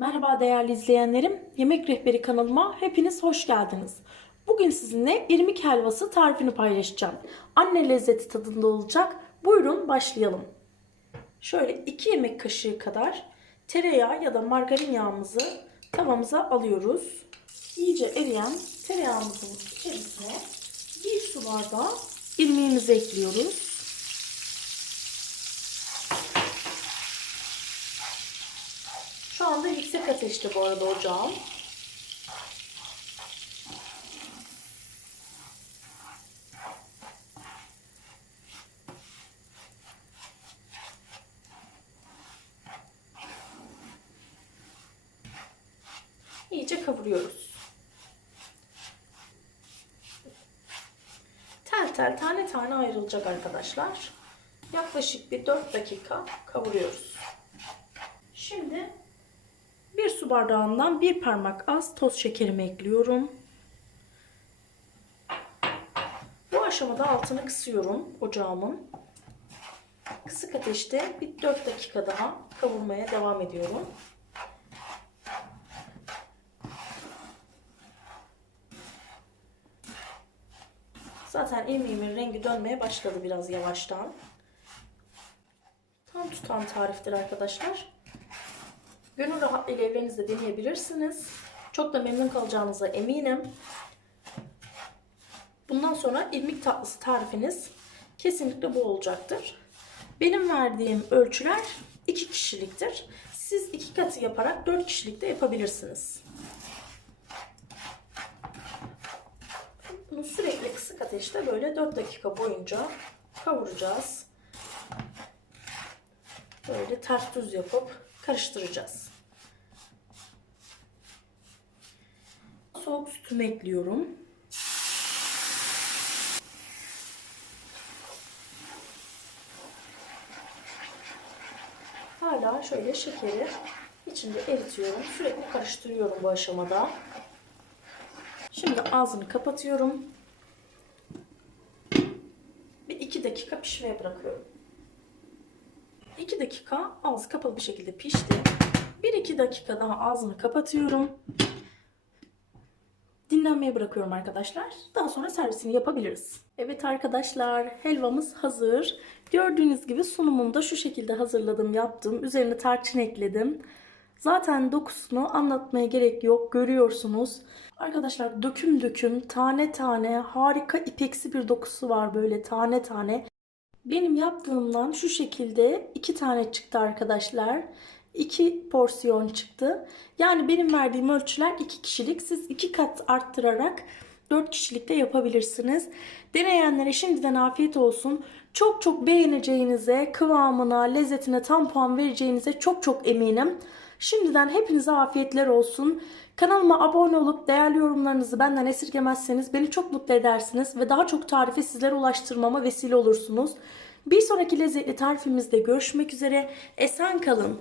Merhaba değerli izleyenlerim. Yemek Rehberi kanalıma hepiniz hoş geldiniz. Bugün sizinle irmik helvası tarifini paylaşacağım. Anne lezzeti tadında olacak. Buyurun başlayalım. Şöyle 2 yemek kaşığı kadar tereyağı ya da margarin yağımızı tavamıza alıyoruz. İyice eriyen tereyağımızın içerisine bir su bardağı irmiğimizi ekliyoruz. Anda yüksek ateşte bu arada ocağım. İyice kavuruyoruz. Tel tel tane tane ayrılacak arkadaşlar. Yaklaşık bir 4 dakika kavuruyoruz. Şimdi su bardağından bir parmak az toz şekerimi ekliyorum. Bu aşamada altını kısıyorum ocağımın. Kısık ateşte bir 4 dakika daha kavurmaya devam ediyorum. Zaten irmiğimin rengi dönmeye başladı biraz yavaştan. Tam tutan tariftir arkadaşlar. Gönül rahatlığıyla evlerinizde deneyebilirsiniz. Çok da memnun kalacağınıza eminim. Bundan sonra irmik tatlısı tarifiniz kesinlikle bu olacaktır. Benim verdiğim ölçüler 2 kişiliktir. Siz iki katı yaparak 4 kişilik de yapabilirsiniz. Bunu sürekli kısık ateşte böyle 4 dakika boyunca kavuracağız. Böyle ters düz yapıp karıştıracağız. Soğuk sütümü ekliyorum. Hala şöyle şekeri içinde eritiyorum. Sürekli karıştırıyorum bu aşamada. Şimdi ağzını kapatıyorum. Bir iki dakika pişmeye bırakıyorum. 2 dakika ağzı kapalı bir şekilde pişti. 1-2 dakika daha ağzını kapatıyorum. Dinlenmeye bırakıyorum arkadaşlar. Daha sonra servisini yapabiliriz. Evet arkadaşlar helvamız hazır. Gördüğünüz gibi sunumunu da şu şekilde hazırladım yaptım. Üzerine tarçın ekledim. Zaten dokusunu anlatmaya gerek yok. Görüyorsunuz. Arkadaşlar döküm döküm tane tane harika ipeksi bir dokusu var böyle tane tane. Benim yaptığımdan şu şekilde iki tane çıktı arkadaşlar. İki porsiyon çıktı. Yani benim verdiğim ölçüler iki kişilik. Siz iki kat arttırarak dört kişilik de yapabilirsiniz. Deneyenlere şimdiden afiyet olsun. Çok çok beğeneceğinize, kıvamına, lezzetine tam puan vereceğinize çok çok eminim. Şimdiden hepinize afiyetler olsun. Kanalıma abone olup değerli yorumlarınızı benden esirgemezseniz beni çok mutlu edersiniz ve daha çok tarifi sizlere ulaştırmama vesile olursunuz. Bir sonraki lezzetli tarifimizde görüşmek üzere. Esen kalın.